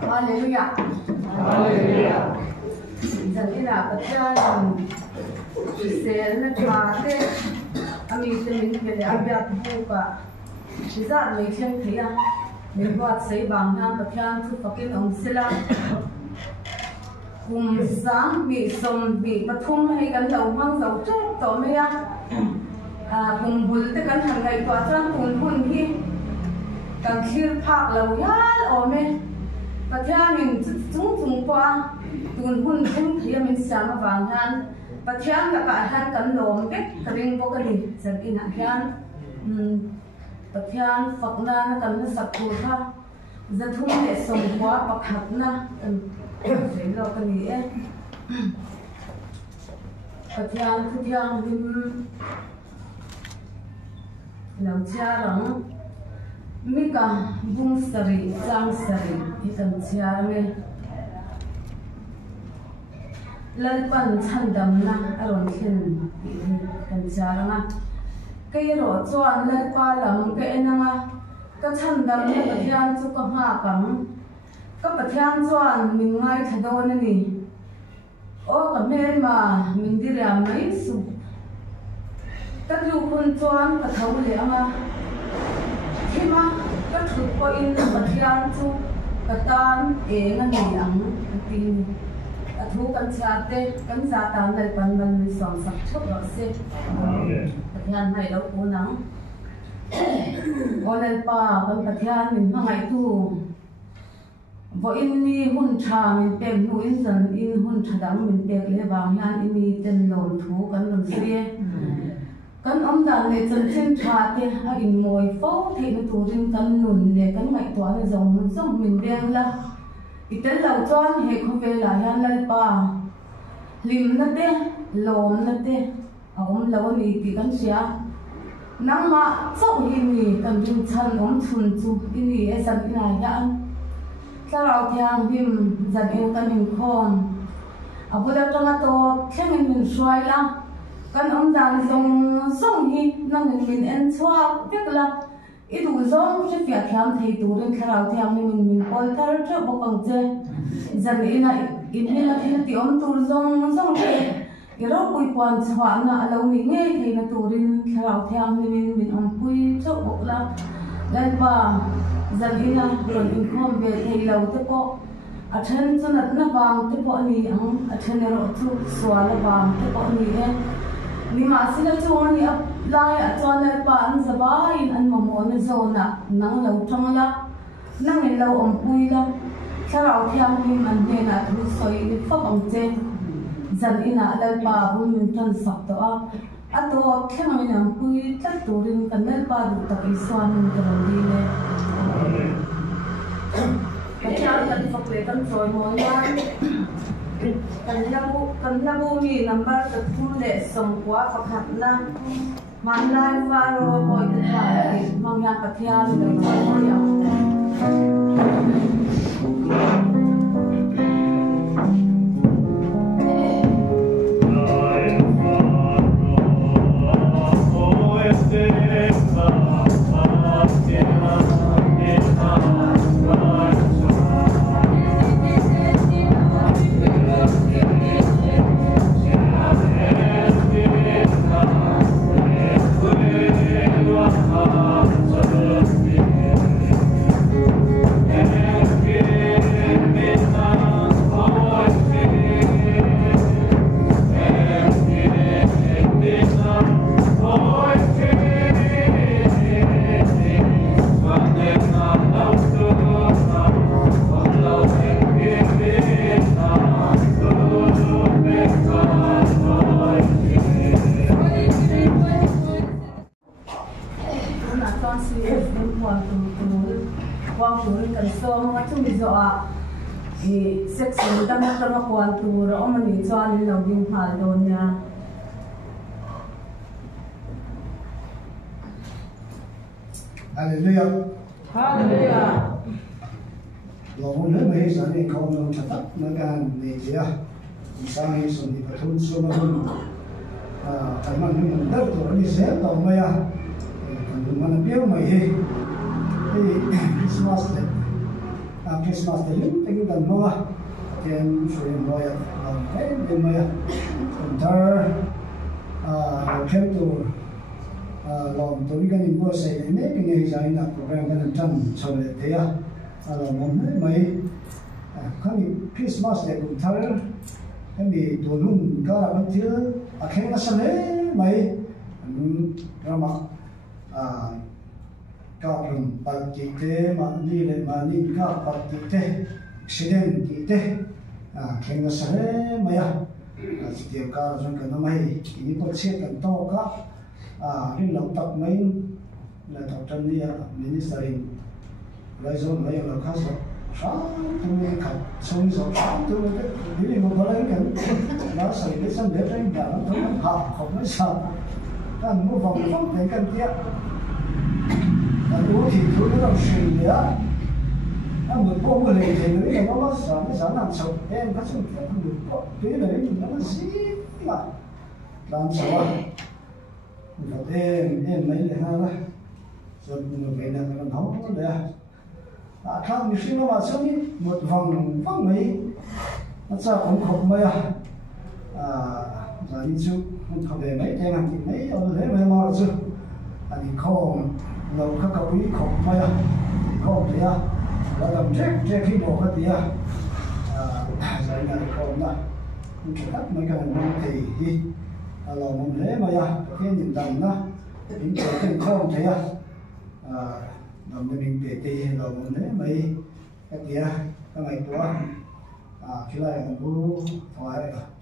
Hallelujah. Hallelujah. Jadi nak kerja sel nak mati, kami temin kerja abjad buka. Bisa macam dia, membuat saya bangga kerja tu pakai omsela. Sang bị sông bị bắt thum hay gần đầu mang dầu chết tổ mày bùn tới gần hàng ngày qua trang bùn bùn hi càng khir phạc lầu yal ôm mày và theo mình chúng qua bùn bùn chúng thấy mình sáng vàng han và theo là cả han cần lồm biết cái riêng vô cái gì giờ in hàng han và theo phật na nó cần nó sập cột ha giờ thum để sông qua bạc hạt na phải lo cái gì ấy, cái thiang lâu cha rằng mi cả bung sari trang sari thì cần cha nghe lần pan chân đầm na aron khen cần cha rằng cái rồi chọn lần pa làm cái na cái chân đầm na cái thiang chú có hoa cắm các bạn theo dõi mình ngay thay đổi này, ô cái này mà mình đi làm mấy số, các du khách chọn các thấu lệ mà, khi mà các thứ có in các theo chú các tan nghe ngay ăn tin, các thứ các giá tan này ban ban mình soạn sắp chốt rồi xem, các theo này đâu có nắng, ô này pa các theo mình ngày tu vô in ni hun cha mình bèn nu in dần in hun cha đắng mình bèn lẽ vàng han in ni tên lồn thú cắn lồn xia cắn ông đàn này chân trên cha thế ha in ngồi phố thì nó tụ riêng cắn nùn để cắn mạch toán là dòng mình bèn là ít tên lâu chọn hệ không về là han lại pa lim nó thế lồn nó thế ông lâu ni thì cắn xia nang mà sau in ni cắn riêng chân ông chun chu in ni ấy san in ai hanถ้าเราเที่ยงพิมจัดเองกันหนึ่งคนอาบุตรจังหวะโตแค่เงินมันช่วยละกันอมดันส่งฮีนั่งเงินมันเอ็นชัวเพียกละอีดูส่งจะเฟียเที่ยงเที่ยตัวเรื่องแค่เราเที่ยงนี่มันพอถ้าเราจะบอกกันเจจัดเองนะอินเดียละที่ที่อมตัวส่งเที่ยเราคุยปวนชัวนะเราหนีเงี้ยที่นะตัวเรื่องแค่เราเที่ยงนี่มันอมคุยจะบอกละแล้วว่าจันอินะโดนอินคอมเวทีเราเตปออัชเชนจนัดนับบางเตปอนี่อัชเชนเราทุกสวาลบางเตปอนี่นี่มาสิละจวนนี่อับไลอัจวนเราปานสบายอันมโมนโซนะนั่งเราจังละนั่งเราอมปุยละถ้าเราเที่ยงนี่มันเนี่ยนะทุกสอยนี่ฟังเจจันอินะเราปาบุญมันทันสักตัวอัตัวแค่ไม่นำปุยทัดตัวริมกันเราปาดูตะกิสวานมันจะดีเลยcái cha cần phục lệ cần rồi mỗi ngày cần là bu mi number tập trung lệ sống quá phát hạt na mang lại và rồi mọi thứ phải mang nhà phát hiện được mọi điều section tan tan ma kwan tu ro ma ni chuan lo ding phal don nya hallelujah hallelujah lo mo le mai sa ni khom lo chatak na gan ni ya sang hi sun ni pathun so ma hun ai man ni man dar to ni se to ma ya kan man piu mai hi Christmas le Christmas te lim te kan monga ten sui moya em moya tar kem tu lom tu kan imbo se ne ke ne jaina program kan tan chole te ya ala mom mai kan Christmas te kun tar em bi tu nun ka ra thil a khen na sale mai drama ka rum party te ma ni le ma ni ka party te accident te khen na sale mai tiệm ca rồi cái nó mày ini có chiếc cần to cả riêng lòng tập mấy là tập chân đi ministry lấy rồi lấy là khác rồi sáng tôi khát xong rồi sáng tôi cái đi một cái cái nó xây cái sân để trên cả nó học không nói sao đang mua vòng vòng để cần tiếc là uống thì tôi nó làm gì đấy một bộ một lề thì người nó sáng làm sầu em phát sinh cái không được có cái đấy nó gì mà làm sao một em mấy này ha rồi một cái này nó nấu đấy khác mình xin nó mà xuống đi một vòng vòng mấy nó sao cũng không mấy giờ đi chú không để mấy cái hàng thì mấy ở đấy mấy mà chú thì không lâu các cậu ý không mấy không thế là làm chết khi bỏ cái gì giải này không đó nhưng chỉ tất mấy cái này thì là một lễ mà cái nhìn tầm đó những cái không thế làm mình để tì là một lễ mấy cái kia cái ngày đó khi lại cũng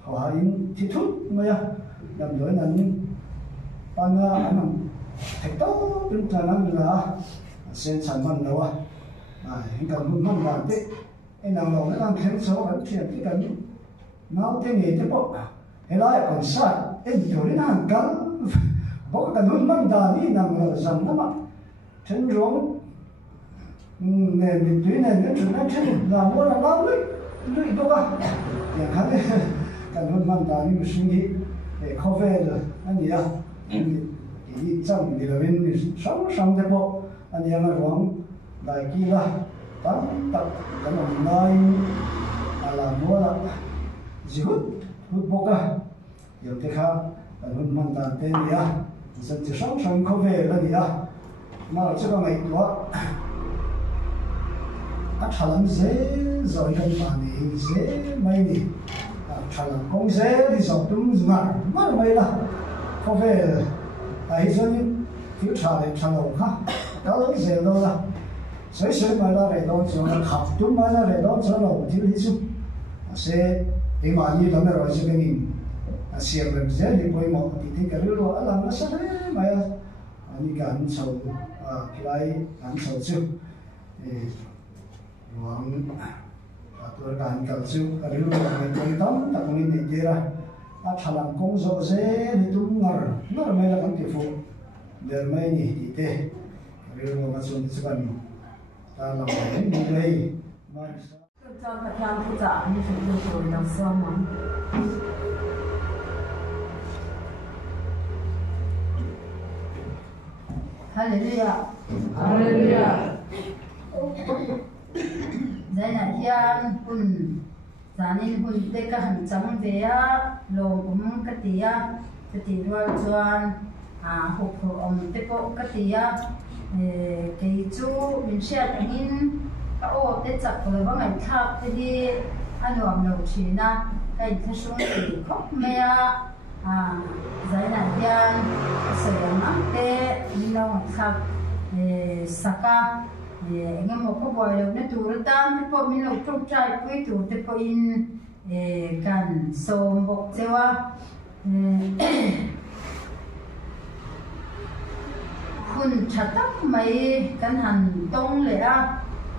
thoại thiết thúc mà làm đối nên ban anh thạch tốt chúng ta nói là sen sản phẩm đâu hiện cần muốn mong làm thế anh nào nó đang khéo số vẫn chuyện cái cần nó cái nghề thế bộ cái đó còn sai anh hiểu đến hàng cắn bộ cần muốn mong đàn đi nằm là rằng nó mà chân ruộng nền miền túy này nó chuyển sang chân là mua là bao đấy lụy đâu àอย่างนั้นcần muốn mong đàn đi một suy nghĩ để khó về rồi anh gì à thì trong thì là bên sống thế bộ anh em là ruộng đại kia là tán tập cái lòng nói là mua là gì hút bốc à nhiều cái khác là hút mang tàn tên gì à dân chỉ sống không về là gì à mà là chứ có ngày đó thà làm dễ rồi cái mà này dễ mấy đi thà làm công dễ thì sao đúng mà mấy là không về tại sao thiếu trà để trà lẩu ha đó là dễ đâu là sấy mà ra để đó cho nó học chúng mà ra để đó cho nó thiếu lý số sẽ thì mà như đó rồi sẽ cái mình xem được dễ thì quay một thì cái điều đó là nó sẽ đấy mà như cái anh sầu cái anh sầu chứ thì ruộng tôi cái anh cầu chứ cái điều đó mình quay tóm tập mình để kia ra thà làm công rõ dễ thì chúng nó mới là cái phụ để mấy nhỉ thì thế cái điều đó mà xuống thì sẽ ta làm cái gì đây mà cho các em phụ trợ như chúng tôi rồi đằng sau mà Hallelujah Hallelujah đây là hiền hun zanin hun te ka han chang ve a lo cũng cái tì rồi chuan hộp om te po cái tì cái chú mình sẽ anh ô tết chặt rồi vào ngày khác thì anh làm đầu tiên na cái thứ xuống thì khóc mẹ giải nạn nhân sử dụng cái lâu ngày khác saka nghe một cái bài đầu nó tụi ta cái bộ mình lâu trong trái quý tụi cái bộ in cần sôm bọc theo hun chặt tóc mấy căn hành tông lệ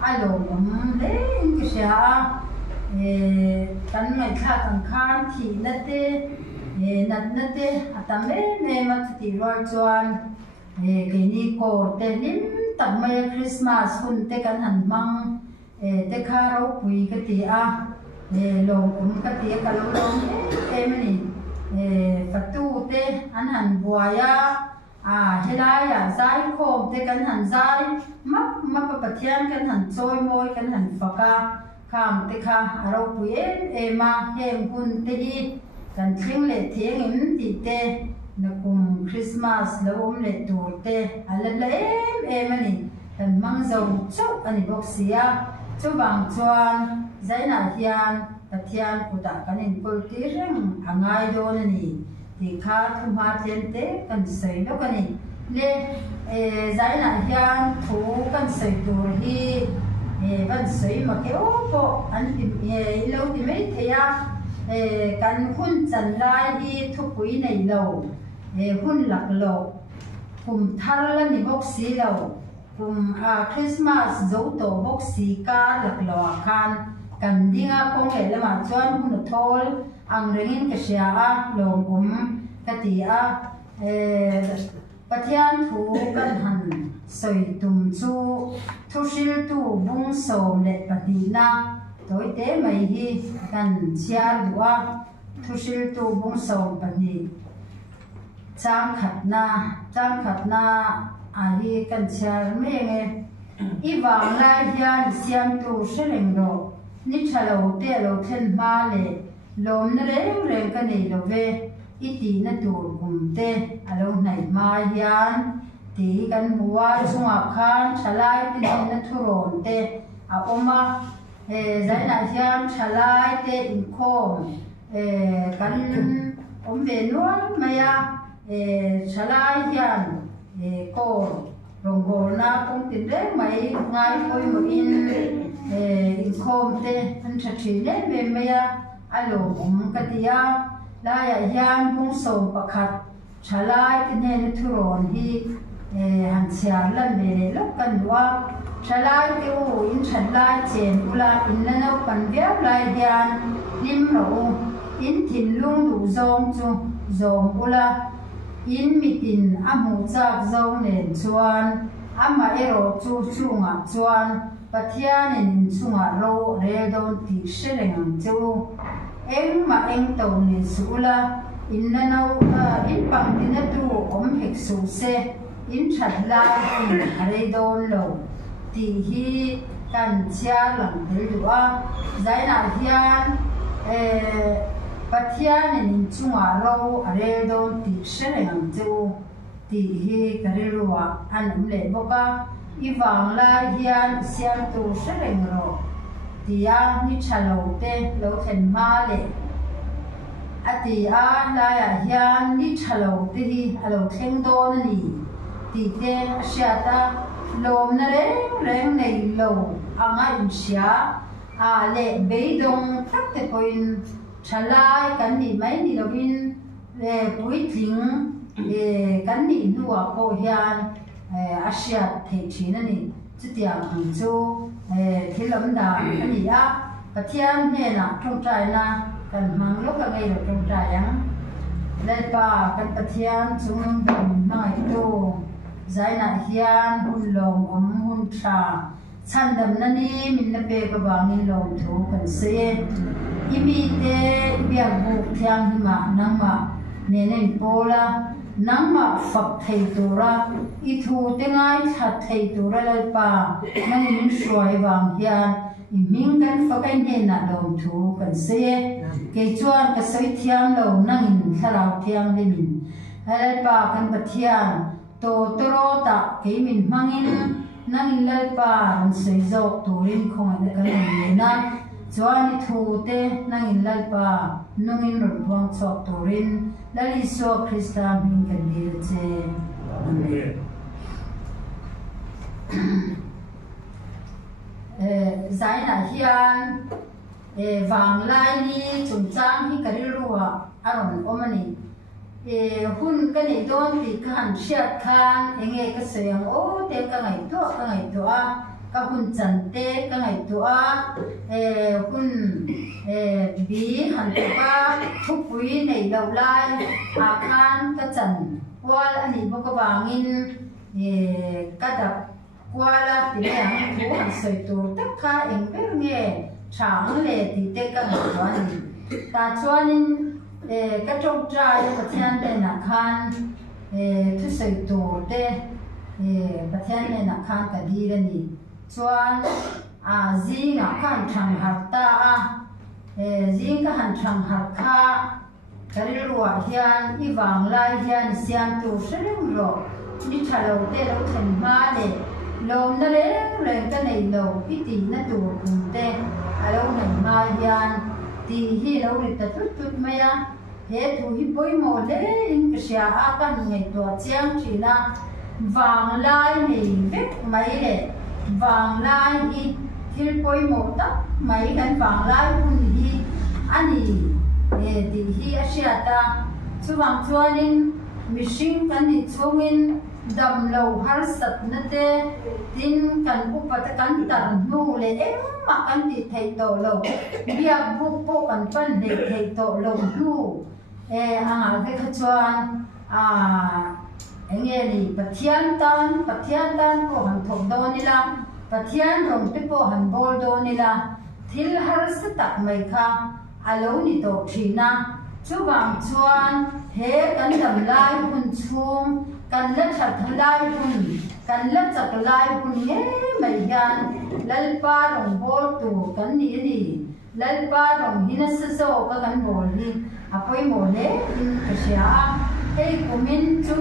ai đồ cũng đấy cái gì căn ngày khác căn khan thì nát tê tạm mẹ mà thì rồi chuan cái ní cổ tê nín tạm mấy Christmas hun tê căn hành mang tê khá rau quỳ cái tì lồng cũng cái tì cái lồng em này phật tu tê anh hành bùa helai zai khom te kan han zai map pathian kan han choi moi kan han faka kham te kha aro puyen ema hem hun te hi kan thing le thieng im ti te na kum Christmas lo le tur te ala em ani kan mang zong chau ani bok sia chu bang chuan zaina hian pathian kuda kanin polti reng angai don ani thì khá thu hoa thiên tế cần sấy đó cái này lên giải nạn hian thú cần sấy tuổi hi cần sấy mà cái ô bộ anh tìm lâu thì mấy thế à cần hun chân lai đi thu quý này lâu hun lạc lộ cùng thar lên đi bốc xí lâu cùng Christmas dấu tổ bốc xí ca lạc lộ can cần đi nga công nghệ là mà chọn hun thol ang ringin ka siya lom katia pathian thu kan han soi tum chu thusil tu bung som le patina toi te mai hi kan chia duwa thusil tu bung som pani chang khatna a hi kan chia me nge i wang lai hian siam tu sheleng ro ni thalo te lo then ma le lom na reng ka nei lo ve iti na tur kum te alo nai ma hian ti kan huwa chunga khan thalai ti na thuron te a oma zaina hian thalai te in khom kan om ve nuai maya thalai hian ko rong hol na kong tin re mai ngai koi mo in khom te an thathi le me maya alo katia la ya hian bung som pakhat thalai ti ne thuron hi han siar lan me lo kan wa thalai te u in thalai chen ula in na no pan viau lai hian lim ro in thin lung du zong chu zong ula in mitin amu chak zong nen chuan ama ero chu chunga chuan pathian in chunga ro re don ti sheleng chu em mà em tàu này sula in na nâu in bằng tin tu om hek su se in chat la in hare don lo ti hi kan chia lang del dua zai na hian pathian in chunga ro are don ti sheleng chu ti hi kare ruwa an le boka i wang la hian siam tu sheleng ro tia ni chalo te lo then ma le atia la ya hian ni chalo te hi alo theng don ni ti te siata lom na reng nei lo anga in sia a le beidong tak te poin chalai kan ni mai ni lovin le puitling kan ni nuwa ko hian asia thei thina ni chutiang ang chu thilam da ani a pathian ne na trong trai na kan mang lo ka ngai lo trong trai yang le pa kan pathian chung dum nai tu zai na hian hun lom hun tha chan dam na ni min na pe ka bangin lom thu kan se imi te biak bu thiang hi ma nang ma ne nen pola nang ma phak thei tura I thu te ngai that thei tura le pa nang in shuai wang hian I ming kan fakai ne na lom thu kan se ke chuan ka soi thiang lo nang in thalau thiang le min le pa kan pathian to toro ta ke min mangin nang in le pa an sei zo turin khong le kan ne na chuan I thu te nang in le pa nung in ron buang chok turin Lali so Krista min kan dil che amen zai na hian wang lai ni chung chang hi karil ruwa aron omani hun ka nei don ti kan shiat khan enge ka seyang o te ka ngai to a ka hun chan te ka ngai to a hun bi han pa thupui nei lo lai a khan ka chan wal ani boka wangin ka dap wala ti yang thu han soi tu tak kha eng ber nge chang le ti te ka ngai to ani ta chuanin ka trong trai ka thian le na khan thu soi tur te pathian ne na khan ka di ra ni chuan zi na khan thang har ta zi ka han thang har kha karil ruwa hian i wang lai hian siam tu shrem ro ni thalo te lo then ma le lom na le ka nei lo i ti na tu kum te alo nei ma hian ti hi lo ri ta tut maya he thu hi poi mo le in ka sia a kan ngai to chiang thina wang lai nei vek mai le wang lai i thil poi mo ta mai kan wang lai hun hi ani ti hi a sia ta chuwang chuanin mishing kan ni chungin dam lo har sat na te tin kan upata kan tar nu le ma kan ti thei to lo bia bu po kan pan de thei to lo nu anga ke khachuan enge ni pathian tan ko han thok do ni la pathian rong te po han bol do ni la thil har sa tak mai kha alo ni to thina chuwang chuan he kan dam lai hun chung kan la that lai hun kan la chak lai hun nge mai hian lalpa rong bol tu kan ni lalpa rong hina so ka kan bol hi apoi mo le in ka sia hey kumin chu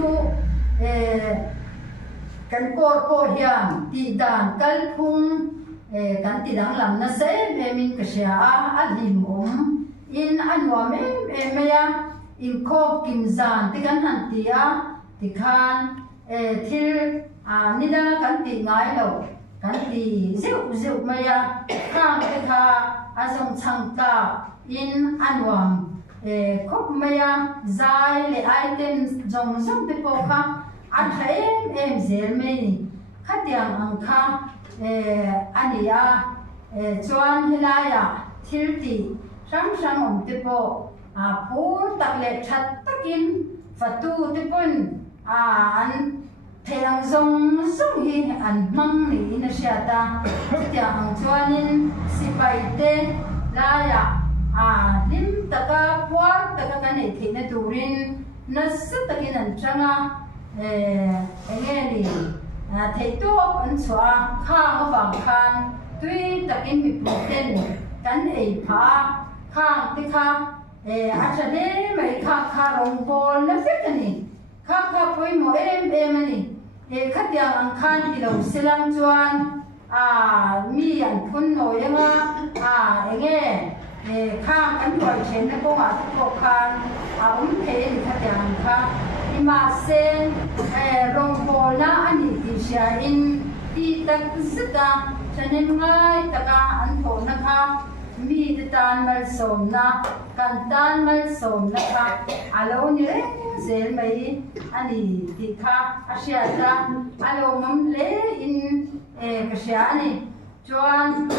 kan ko hian ti dan kal phung kan ti dang lam na se me min ka sia a lim in anwa me ya in ko kim zan ti kan han ti a ti khan thil ni da kan ti ngai lo kan ti ziu me ya khang te kha azong chang ka in anwam khop me ya zai le items jong te po kha a thaem zel me ni khatiang ang kha ania chuan hilaya thil ti sang om te po phur tak le that takin fatu te pon an theyang zong hi an mang ni na sia ta tia ang chuanin sipai te laya lim taka puar taka ka nei thina turin na sa takin an changa enge ni thei to an chua kha awang khan tui takin mi puten kan ei pha khang ti kha acha de mai kha rong bol na fet ani kha poi mo em ani khatiang ang khan ti lo silang chuan mi an phun no yanga enge khang kan poi chen na ko ko khan the ni khatiang kha ima sen rong bol na ani ti sia in ti tak zata chanen ngai taka an tho na kha mi te tan mal som na kan tan mal som na kha alo ni le zel mai ani ti kha asia ta alo mam le in ka sia ani chuan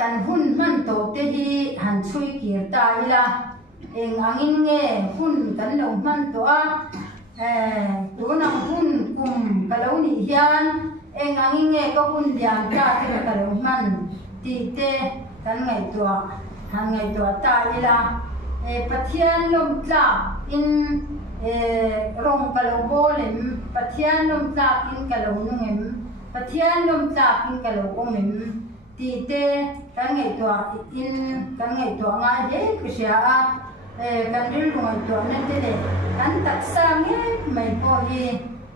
kan hun man to te hi han chui kir ta ila eng angin nge hun kan lo man to a tu nang hun kum ka lo ni hian eng angin nge ko hun diam ta te ka lo man ti te kan ngai tua ta ila pathian lom tla in rong kalo bolem pathian lom tla in kalo nungem pathian lom tla in kalo omem ti te kan ngai tua nga he ksia kan ril ngai tua na te le kan taksa nge mai po hi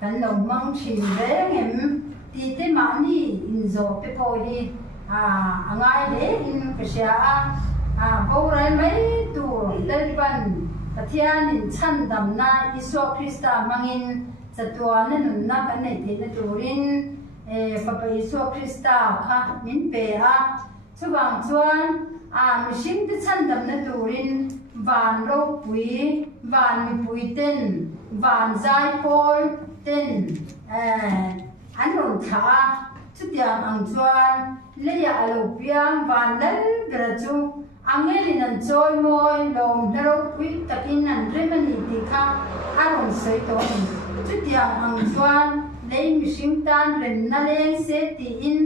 kan lo mang thin re ngem ti te ma ni in zo pe po hi angai le in ksia bo rai mai tu lalpan pathian in chan dam na iso krista mangin chatua na nun na kan nei the na turin papa iso krista kha min pe chuwang chuan mishing te chan dam na turin van ro pui van mi pui ten van zai pol ten an ron tha chu tiang ang chuan leya alo piang van lal gra chu angelin an choi moi lom daro pui takin an remani ti kha aron sei to chu tiang ang chuan lei mishing tan ren na leng se ti in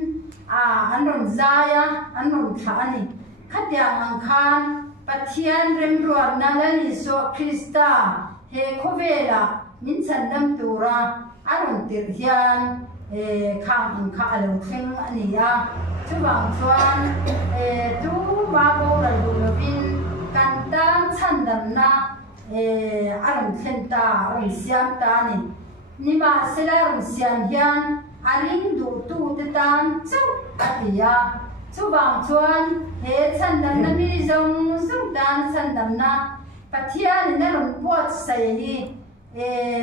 an ron zaya an ron tha ani khatiang ang khan pathian rem ruam na la ni so krista he khovela min chan dam tura aron tir hian khang kha alo thleng ania chuwang chuan tu ma bo la lu lovin kan tan chan dam na aron thlen ta aron siam ta ni nima selaron siam hian aring du tu te tan chu atia chuwang chuan he chan dam na mi zong zong tan chan dam na pathian na ron pot sai hi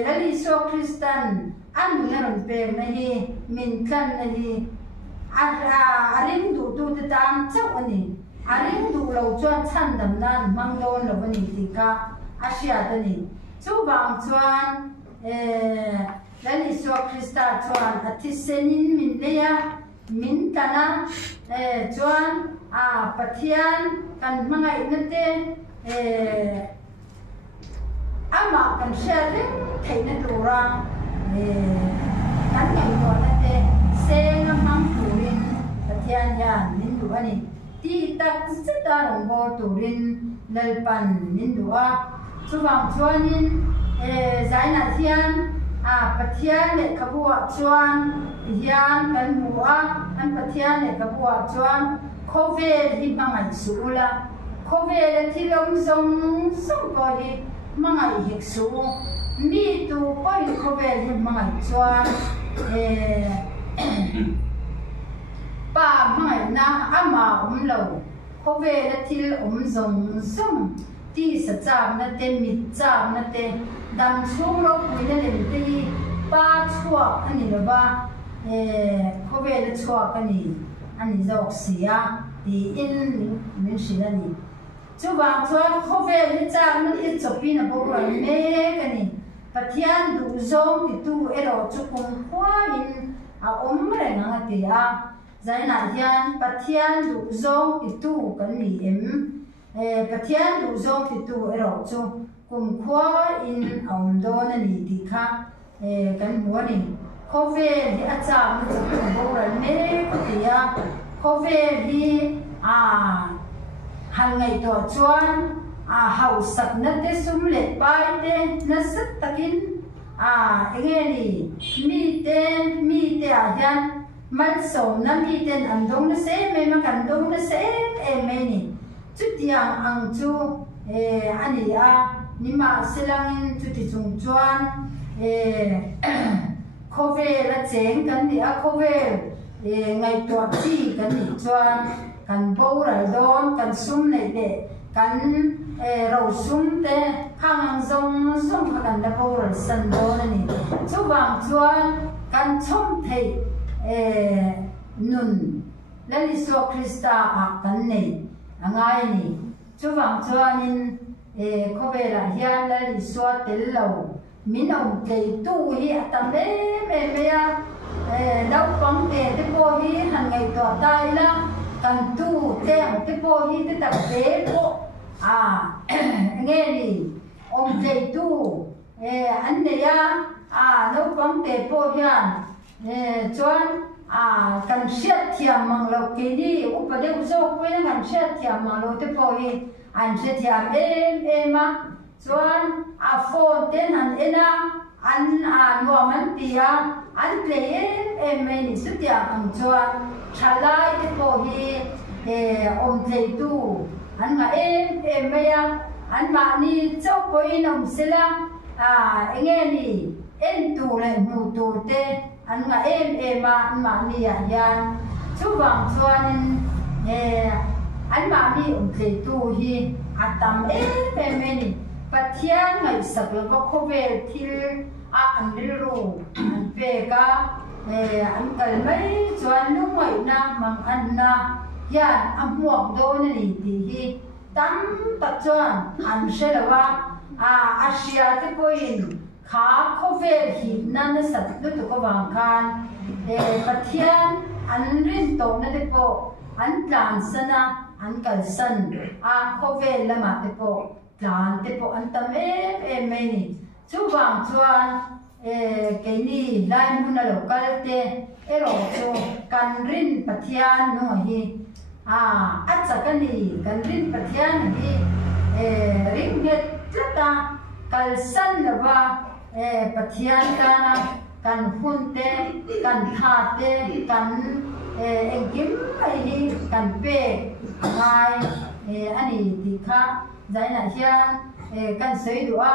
lali so Christian an na ron pe na hi min tlan na hi aring du tu te tan chu ani aring du lo chuan chan dam na mang don lo ani ti ka asia ta ni chuwang chuan lali so Christa chuan athisenin min leya min tana chuan pathian kan mangai na te ama kan sharing theina tura kan ngai to na te senga mang turin pathian ya min du ani ti tak sita rong bo turin lalpan min du a chuwang chuanin zaina thian pathian le kabua chuan hian kan mua an pathian le kabua chuan khove hi mangai suula khove le thilom zong song ko hi mangai hek su mi tu poi khove hi mangai chuan pa mangai na ama lo khove le thil zong zong ti sa cham na te mi cham na te dam chung lo pui na le te pa chua ani lo ba khove le chua ani zok sia ti in min sina ni chuwang chuan khove le cham na ti chopi na bo ran me kani pathian du zong ti tu ero chu kum khwa in om re nga ti a zaina hian pathian du zong ti tu kan ni pathian du zong ti tu ero chu kum khwa in om don ani ti kha kan mu ni khove hi a cham na chu kum bo ran me ti a khove hi hal ngai to chuan hau sak na te sum le pai te na sat takin enge ni mi te a hian man som na mi ten an dong na se me ma kan dong na se me ni chu tiang ang chu ani a ni ma selangin chu ti chung chuan khove la cheng kan ni a khove ngai to chi kan ni chuan kan bo ra don kan sum nei de kan ro sum te hang zong zong kan da bo ra san don ani chuwang chuan kan chom thei nun lali so Krista kan nei angai ni chuwang chuanin khove la hian lali so tel lo min om tlei tu hi atam me ya dau pang te po hi han ngai to tai la kan tu te po hi te ta pe po nghe ni om tlei tu an ne ya dau pang te po hian chuan kan siat thiam mang lo ke ni upa de zo ko na kan siat thiam mang lo te po hi an siat thiam a chuan phone ten an ena an nuam an tia an play me ni su tia ang chuan thalai te po hi om tlei tu an nga me ya an ma ni chau ko in om sela enge ni en tu le mu tu te an nga ma an ma ni ya yan chuwang chuanin an ma ni om tlei tu hi atam me ni pathian ngai sak lo ba khove thil an ru an pe ka an kal mai chuan lu mai na mang an na yan amuak do ni ti hi tam ta chuan an shelawa asia te poin kha khove hi na na sat lu to ko wang khan pathian an rin to na te po an tlan sana an kal san khove lama te po tlan te po an tam me ni chuwang chuan ke ni lai mun lo kal te ero chu kan rin pathian no hi achakani kan rin pathian hi ring het tlata kal san lova pathian kana kan hun te kan tha te kan engkim ai kan pe ngai ani ti kha zaina hian kan sei duwa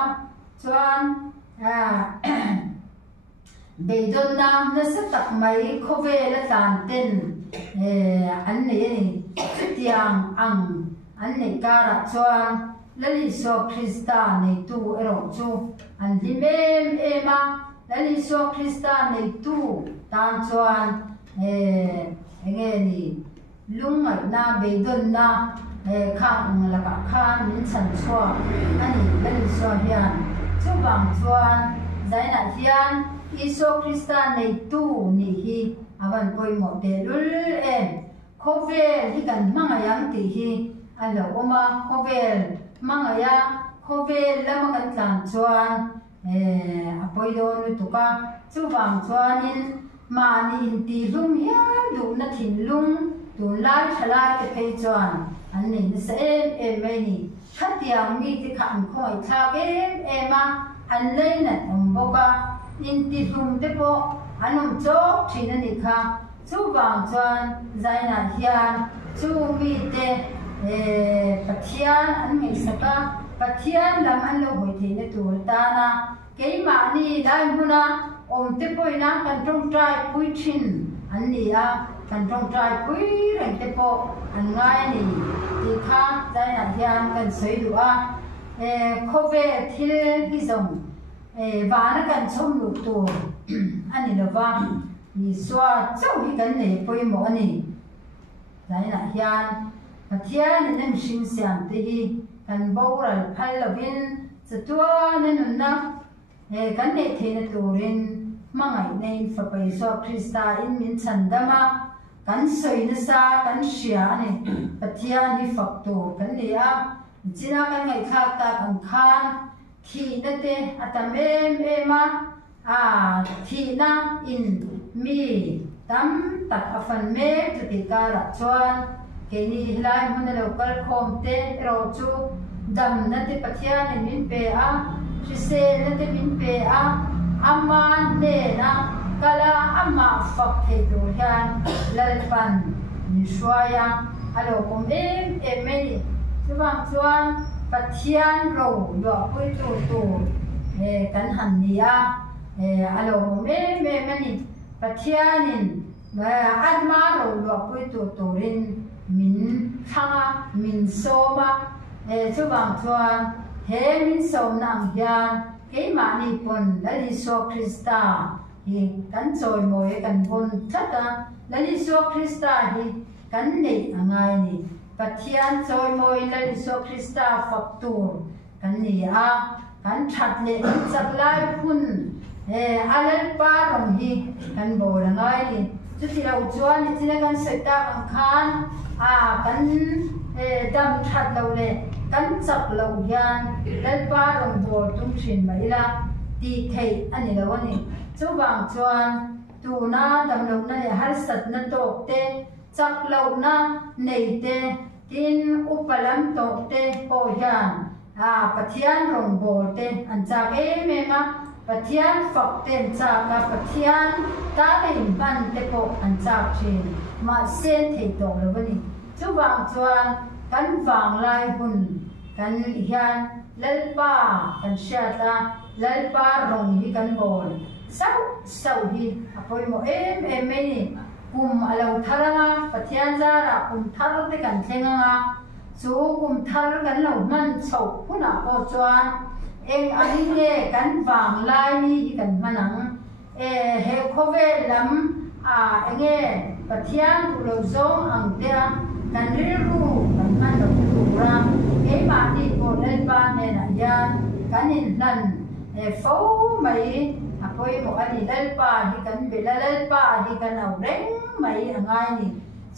chuan beidon na sa tak mai khove la tan ten an nei tiang ang an nei kara chuan lali so Krista nei tu ero chu an limem ema lali so Krista nei tu tan chuan enge ni lungai na beidon na khang la ka khan min chan chua ani lali so hian chu wang chuan zaina hian Iso Krista nei tu ni hi awan poi mo te lul em khovel hi kan mangayang ti hi alo oma khovel mangaya khovel lama kan tlan chuan apoi do nu tuka chu wang chuan in ma ni in ti lum hian du na thin lum tu lai thala te phei chuan an nei na sa em mai ni thatiang mi ti khan khoi tha ema an lei na om boka in ti lum te po anom chok thina ni kha chu wang chuan zaina hian chu mi te pathian an mei saka pathian lam an lo hoi theina tur ta na keima ni lai huna om te poina kan tong trai pui thin an ni a kan tong trai pui reng te po an ngai ni ti kha zaina hian kan sei du a khove thil hi zong vana kan chom lu tu ani lova ni swa chau hi kan nei poi mo ani zaina hian pathian nem shin siam te hi kan boral phal lovin chatua nanun na kan nei theina turin mangai nei fa pai so Krista in min chandama kan soina sa kan sia ani pathian hi fakto kan lia china kan ngai thak ta kan khan thi na te atamem ema thi na in mi tam tak afan me tu ti kara chuan ke ni hilai mun lo kal khom te ro chu dam na te pathian in min pe a se na te min pe a amma ne na kala amma fak the do hian lalpan ni swaya alo kom em me ni chuan pathian ro yo pui tu kan han ni a alo me ni pathianin adma ro yo pui tu rin min thanga min soma chuan he min som nang hian ke ma ni pon lali so Krista hi kan choi moi kan bun thata lali so Krista hi kan nei angai ni pathian choi moi lali so Krista faktur kan ni a kan that le chak lai phun alal pa rong hi kan bol angai ni chu ti lau chuan ni china kan seta kan khan kan dam that lo le kan chak lo hian lal pa rong bol tum thin mai la ti thei ani lo ni chu wang chuan tu na dam lo na har sat na tok te chak lo na nei te tin upalam tok te po hian pathian rong bol te an cha me ma pathian fak ten cha ka pathian ta nei ban te po an cha thin ma sen thei tok lo ni chu wang chuan kan wang lai hun kan hian lalpa kan shata lalpa rong hi kan bol sau hi apoi mo em me ni kum alo tharanga pathian zara kum thar te kan thlenga chu kum thar kan lo man chho puna ko chuan eng ani le kan wang lai ni hi kan manang he khove lam enge pathian lo zong ang te kan riru kan man lo ra ke ma ni ko lalpa ne na yan kanin lan fo mai apoi mo ani lalpa hi kan bela lalpa hi kan au reng mai angai ni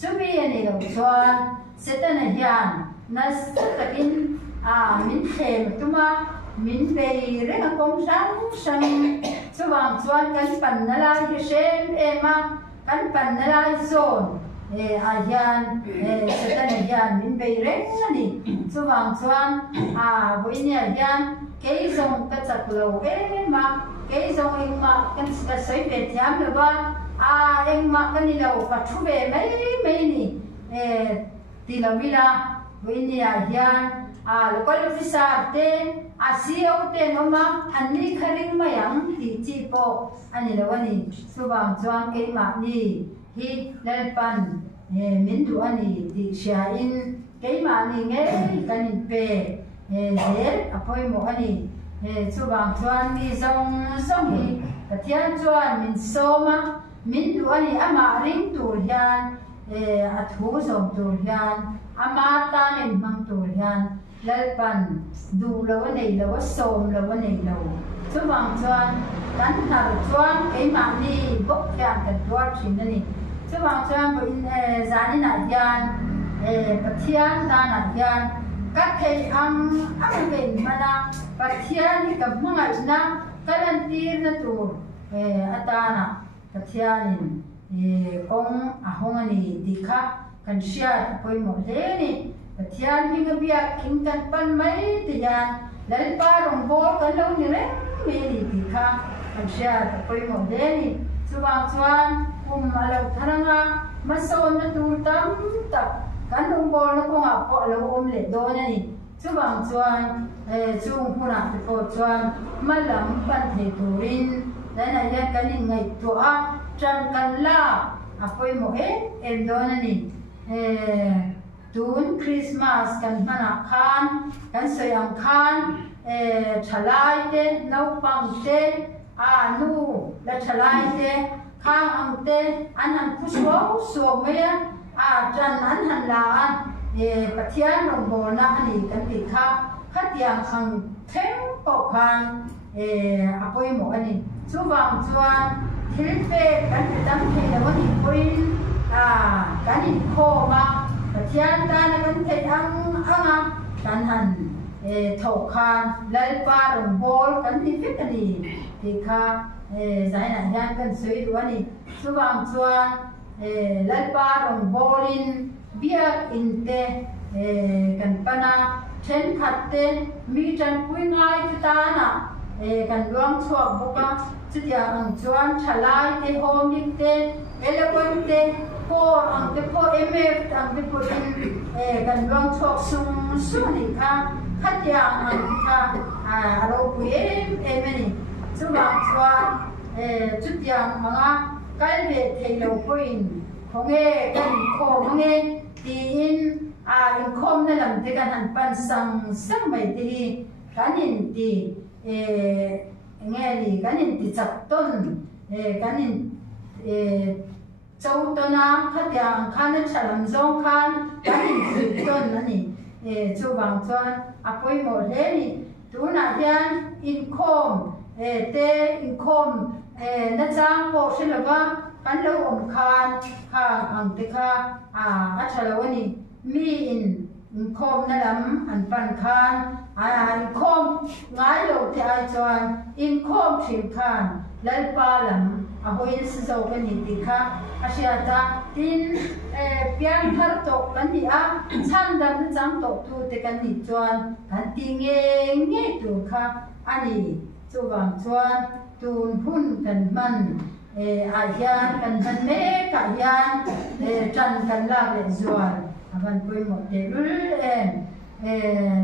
chumi ani lo chuan setana hian na satakin min them tuma min be reng kom sang chuwang chuan kan pan na lai hi sem ema kan pan na lai zon hian setana hian min be reng ani chuwang chuan voinia hian cái dòng cái chặt lâu ấy mà cái dòng anh mà cái sấy về thiam được ba anh mà cái này lâu bắt thu về mấy nè thì là vì là với nhà hiền lúc có lúc sao thế siêu thế nó mà anh đi khai mà yang thì chỉ có anh là cái này số bằng choang cái mà đi hi lên pan mình tu anh thì share in cái mà này nghe cái này về dễ apoi mo anh số bằng choang đi dòng hi cái thiên choang mình soma mình tu anh ama ring tu hiền thu dòng tu hiền ama ta nên mang tu hiền lên pan du lâu này lâu sôm lâu này lâu số bằng choang cắn thảo choang cái mà đi bốc hàng cái toa chuyện này số bằng choang bên giá này là bát thiên ta là yan các thầy ăn bên mà na bát thiên thì cầm mang lại na cái lần tiên là tu ta na bát thiên thì ông hông anh đi khác cần share coi một thế này bát thiên thì cái việc kinh tế pan mấy thì yan lấy ba đồng bò cái lâu như thế mình đi khác cần share coi một thế này số bằng choang mà lâu thằng mà sao nó tu tâm tập kan đồng bò nó cũng học họ lâu ôm lệ đôi này chú bằng chuan chú hôn học thì có chuan mà làm ban thầy turin đây là những cái ngày tuổi trăng căn la quay một hết em đôi này tuôn Christmas kan mana khan kan soyang khan chalai te nấu pang te nu la chalai te khang ang te an han khuswo so me trần anh hành là bát thiên đồng bồ na anh cái gì khác khách hàng hàng thêm bọc hàng apoi một anh số vàng chuan thiết về cái tâm thế là cái gì quên cái gì khô mà bát thiên ta là cái thế ăn trần hành thổ khan lấy ba đồng bồ cái gì biết cái gì thì khác giải này đang cần suy đoán đi số vàng chuan lấy ba đồng bolin biak inte kan pana chen khatte mi chan pui ngai ta na kan luang chuak boka chutia ang chuan thalai te hom dik te eloquent te ko ang te ko mf ang te ko in kan luang chuak sung ni kha khatia ang kha aro pui emeni chuang chuan chutia anga cái việc thầy đầu quỳnh không nghe cái khom nghe tin in khom nên làm thế cái hành ban sang sang mấy thì cái nhìn thì nghe thì cái nhìn thì chặt tôn cái nhìn châu tôn á phát hiện khăn nên trả làm dông khăn cái nhìn thì tôn là nhỉ châu vàng tôn quay một thế thì tú nãy hiện in khom te in khom nó trang bộ xin là ba kan lâu om khan ang te kha chalo ni mi in khom na lam an pan khan in khom ngai lo te ai chuan in khom thim khan lal pa lam hoin se zo kan ni ti kha sia ta tin pian thar to kan ni chan dam chang to tu te kan ni chuan kan ti nge tu kha ani chu wang chuan tun hun kan man hian kan han me ka hian tran kan la le zual aban poi mo te rul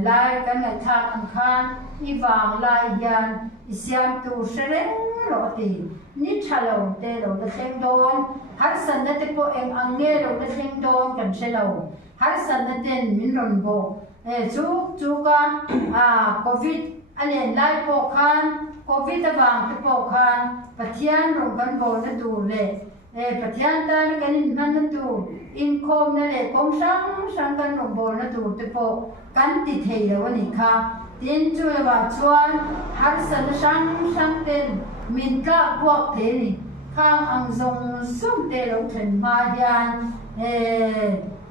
lai kan ngai thak an khan i wang lai hian isiam tu sereng ro ti ni thalo te lo de thleng don har san na te po eng ang nge lo de thleng don kan selo har san na ten min ron bo chu ka covid alen lai po khan covid vàng cái bộ khan bát thiên rồi căn bộ nó tù lệ bát thiên ta nó cái nhìn nó tù in khom nó lệ công sáng căn rồi bộ nó tù cái bộ căn tịt thề rồi cái kha tiền chui vào chuan har san sáng tên mình cả buộc thế này khang ang dòng sum tê lâu thành ma hian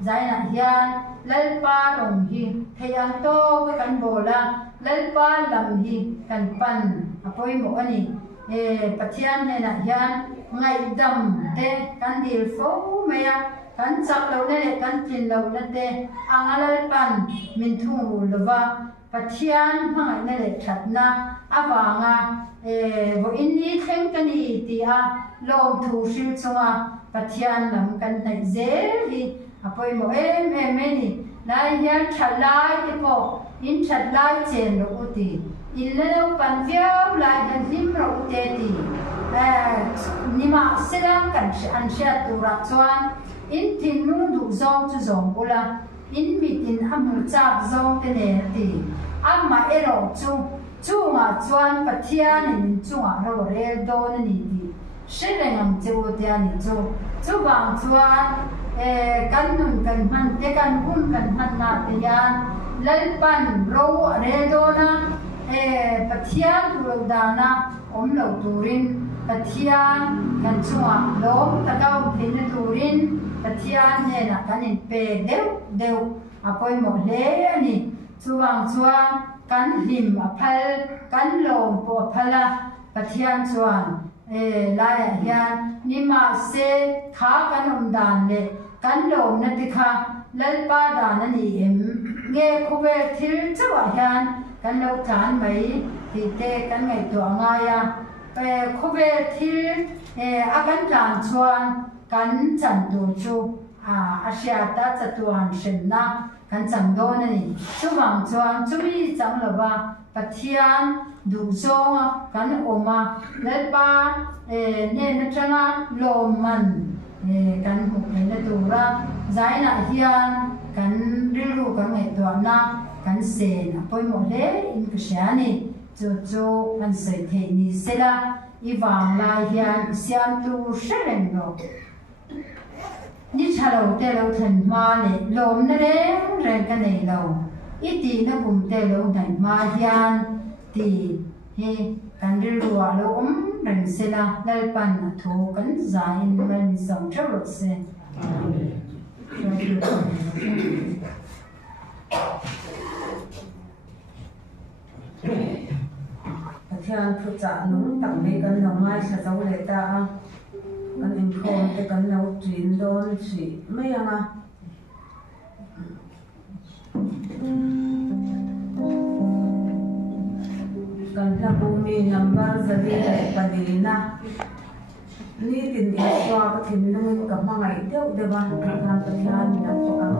giải nạn hian lấy ba đồng hi thầy ăn to với căn bộ là lấy ba làm hi căn pan apoi mo ani pathian ne na hian ngai dam te kan dil fo maya kan chak lo ne kan tin lo na te angalal pan min thu lova pathian hmangai na le thatna awanga vo inni thleng kani tia lom thu sil chunga pathian lam kan nai zel hi apoi mo em ni lai hian thalai te ko in thalai chen lo uti in lo pan viau lai han him ro te ti nima sedang kan an sha tura chuan in tin nu du zong chu zong bula in mitin amu chak zong te ne ti amma ero chu nga chuan pathian in chunga ro re do ni ti shelengam chu te ani chu bang chuan kan nun kan man te kan hun kan man na te yan lalpan ro re do na pathian ro dana om lo turin pathian kan chunga lom takau thin turin pathian ne na kan in pe deu apoi mo le ani chuwang chuan kan him aphal kan lom po phala pathian chuan lai hian nima se kha kan om dan le kan lom na tikha lalpa dan ani em nge khobe thil chawa hian kan lo than mai ti te kan ngai to anga ya khobe thil akan tlan chuan kan chan tu chu asia ta chatuan shenna kan chang do na ni chuwang chuan chumi chang lova pathian du zonga kan oma lalpa ne na changa loman kan hu na tura zaina hian kan rilu kan ngai to na kan sen apoi mo le in kshani chu kan sei the ni sela iwang lai hian siam tu shereng lo ni chalo te lo than ma le lom na re kan nei lo iti na kum te lo nai ma hian ti he kan rilu lo reng sela lalpan na thu kan zain man zong charo se pathian phu cha nung tak me kan lo ngai sa zo le ta kan in khom te kan lo trin don chi mai anga kan la bumi number zali le padina ni tin di swa ka thin nung ka ma ngai deu de ba kan pathian ni na ko ang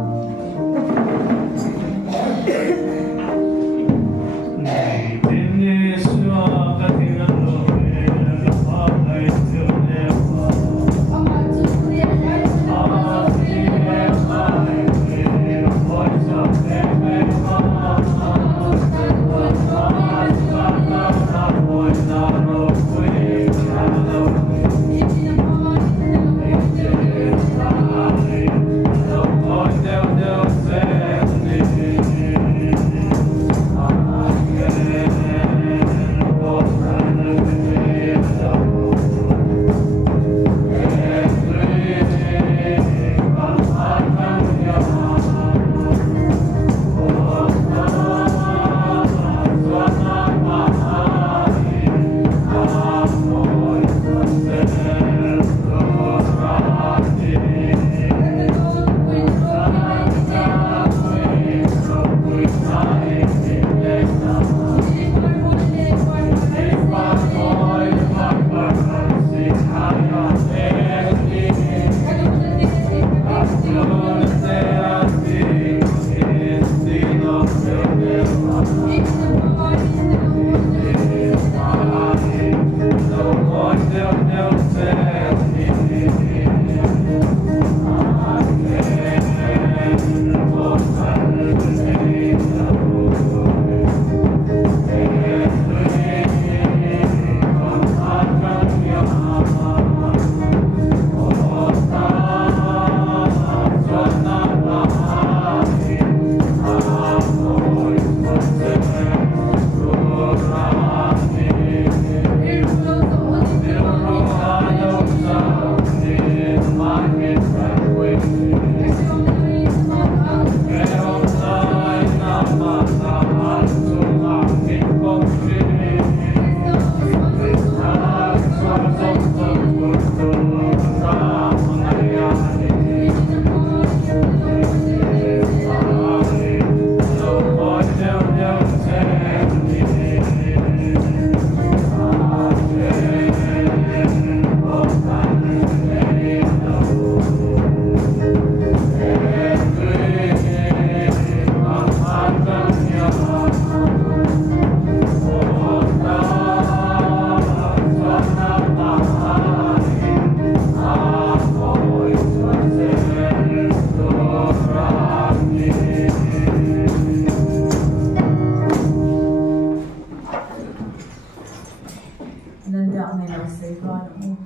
yak ne la sei ka no